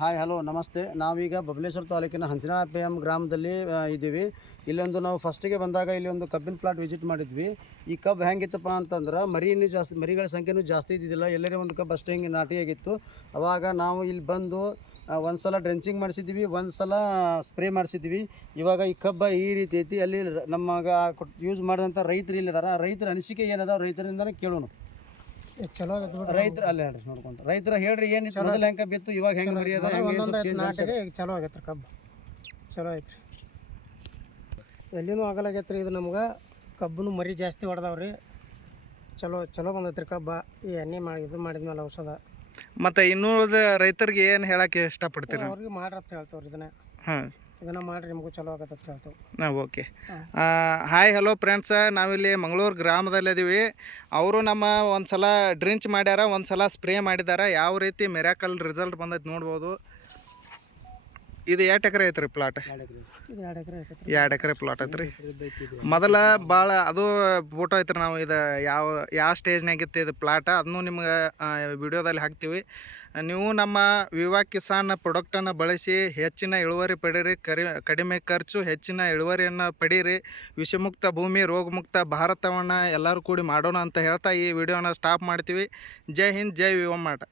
Hi hello ನಮಸ್ತೆ. ನಾವೀಗ ಬಬಲೇಶ್ವರ ತಾಲೂಕಿನ ಹಂಚಿನಾಳ PM ಗ್ರಾಮದಲ್ಲಿ ಇದ್ದೀವಿ. ಇಲ್ಲೊಂದು ನಾವು ಫಸ್ಟಿಗೆ ಬಂದಾಗ ಇಲ್ಲಿ ಒಂದು ಕಬ್ಬಿನ ಪ್ಲಾಟ್ ವಿಸಿಟ್ ಮಾಡಿದ್ವಿ. ಈ ಕಬ್ಬು ಹೆಂಗಿತ್ತಪ್ಪ ಅಂತಂದ್ರೆ ಮರಿಗಳ ಸಂಖ್ಯೆನೂ ಜಾಸ್ತಿ ಇದ್ದಿದ್ದಿಲ್ಲ. ಎಲ್ಲರೇ ಒಂದು ಕಬ್ಬು ಅಷ್ಟೇ ಹಿಂಗೆ ನಾಟಿಯಾಗಿತ್ತು. ಅವಾಗ ನಾವು ಇಲ್ಲಿ ಬಂದು ಒಂದು ಸಲ ಡ್ರೆಂಚಿಂಗ್ ಮಾಡಿಸಿದ್ವಿ, ಒಂದು ಸಲ ಸ್ಪ್ರೇ ಮಾಡಿಸಿದ್ವಿ. ಇವಾಗ ಈ ಕಬ್ಬು ಈ ರೀತಿ ಐತಿ. ಅಲ್ಲಿ ನಮಗೆ ಯೂಸ್ ಮಾಡಿದಂಥ ರೈತರು ಇಲ್ಲಿದ್ದಾರೆ. ರೈತರ ಅನಿಸಿಕೆ ಏನದ ರೈತರಿಂದನೇ ಕೇಳೋಣ. ಚಲೋ ರೈತರ ಅಲ್ಲ ಹೇಳ್ರಿ ನೋಡ್ಕೊಂತ ರೈತರ ಹೇಳ್ರಿ ಏನು ಮೊದಲು ಹೆಂಗೆ ಬಿತ್ತು ಇವಾಗ ಹೆಂಗೆ ಮರಿಯೋದ ನಾಟಿಗೆ ಚಲೋ ಆಗೈತೆ ರೀ ಕಬ್ಬು ಚಲೋ ಐತ್ರಿ. ಎಲ್ಲಿನೂ ಆಗಲಾಗೈತೆ ರೀ. ಇದು ನಮ್ಗೆ ಕಬ್ಬನು ಮರಿ ಜಾಸ್ತಿ ಹೊಡೆದವ್ರಿ. ಚಲೋ ಬಂದೈತೆ ರೀ ಕಬ್ಬ. ಈ ಎಣ್ಣೆ ಮಾಡಿದ್ಮೇಲೆ ಔಷಧ ಮತ್ತು ಇನ್ನುಳಿದ ರೈತರಿಗೆ ಏನು ಹೇಳಕ್ಕೆ ಇಷ್ಟಪಡ್ತೀರಿ? ಅವ್ರಿಗೆ ಮಾಡ್ರಿ ಅಂತ ಹೇಳ್ತೇವ್ರಿ. ಹಾಂ ಇದನ್ನು ಮಾಡಿರಿ ನಿಮಗೂ ಚಲೋ ಆಗತ್ತೆ ಅಂತ ಹೇಳ್ತೇವೆ. ಓಕೆ. ಹಾಯ್ ಹಲೋ ಫ್ರೆಂಡ್ಸ, ನಾವಿಲ್ಲಿ ಮಂಗಳೂರು ಗ್ರಾಮದಲ್ಲಿದ್ದೀವಿ. ಅವರು ನಮ್ಮ ಒಂದು ಸಲ ಡ್ರಿಂಚ್ ಮಾಡ್ಯಾರ, ಒಂದು ಸಲ ಸ್ಪ್ರೇ ಮಾಡಿದ್ದಾರೆ. ಯಾವ ರೀತಿ ಮಿರಾಕಲ್ ರಿಸಲ್ಟ್ ಬಂದೈತೆ ನೋಡ್ಬೋದು. ಇದು 2 ಎಕರೆ ಐತೆ ರೀ ಪ್ಲಾಟ್? 2 ಎಕರೆ ಪ್ಲಾಟ್ ಐತೆ ರೀ. ಮೊದಲ ಭಾಳ ಅದು ಫೋಟೋ ಐತ್ರಿ. ನಾವು ಇದು ಯಾವ ಸ್ಟೇಜ್ನಾಗಿತ್ತು ಇದು ಪ್ಲಾಟ್, ಅದನ್ನು ನಿಮ್ಗೆ ವಿಡಿಯೋದಲ್ಲಿ ಹಾಕ್ತೀವಿ. ನೀವು ನಮ್ಮ ವಿವಾ ಕಿಸಾನ್ ಪ್ರಾಡಕ್ಟನ್ನು ಬಳಸಿ ಹೆಚ್ಚಿನ ಇಳುವರಿ ಪಡೀರಿ. ಕಡಿಮೆ ಖರ್ಚು ಹೆಚ್ಚಿನ ಇಳುವರಿಯನ್ನು ಪಡೀರಿ. ವಿಷಮುಕ್ತ ಭೂಮಿ, ರೋಗಮುಕ್ತ ಭಾರತವನ್ನು ಎಲ್ಲರೂ ಕೂಡಿ ಮಾಡೋಣ ಅಂತ ಹೇಳ್ತಾ ಈ ವಿಡಿಯೋನ ಸ್ಟಾಪ್ ಮಾಡ್ತೀವಿ. ಜೈ ಹಿಂದ್, ಜೈ ವಿವಾ ಮಾರ್ಟ್.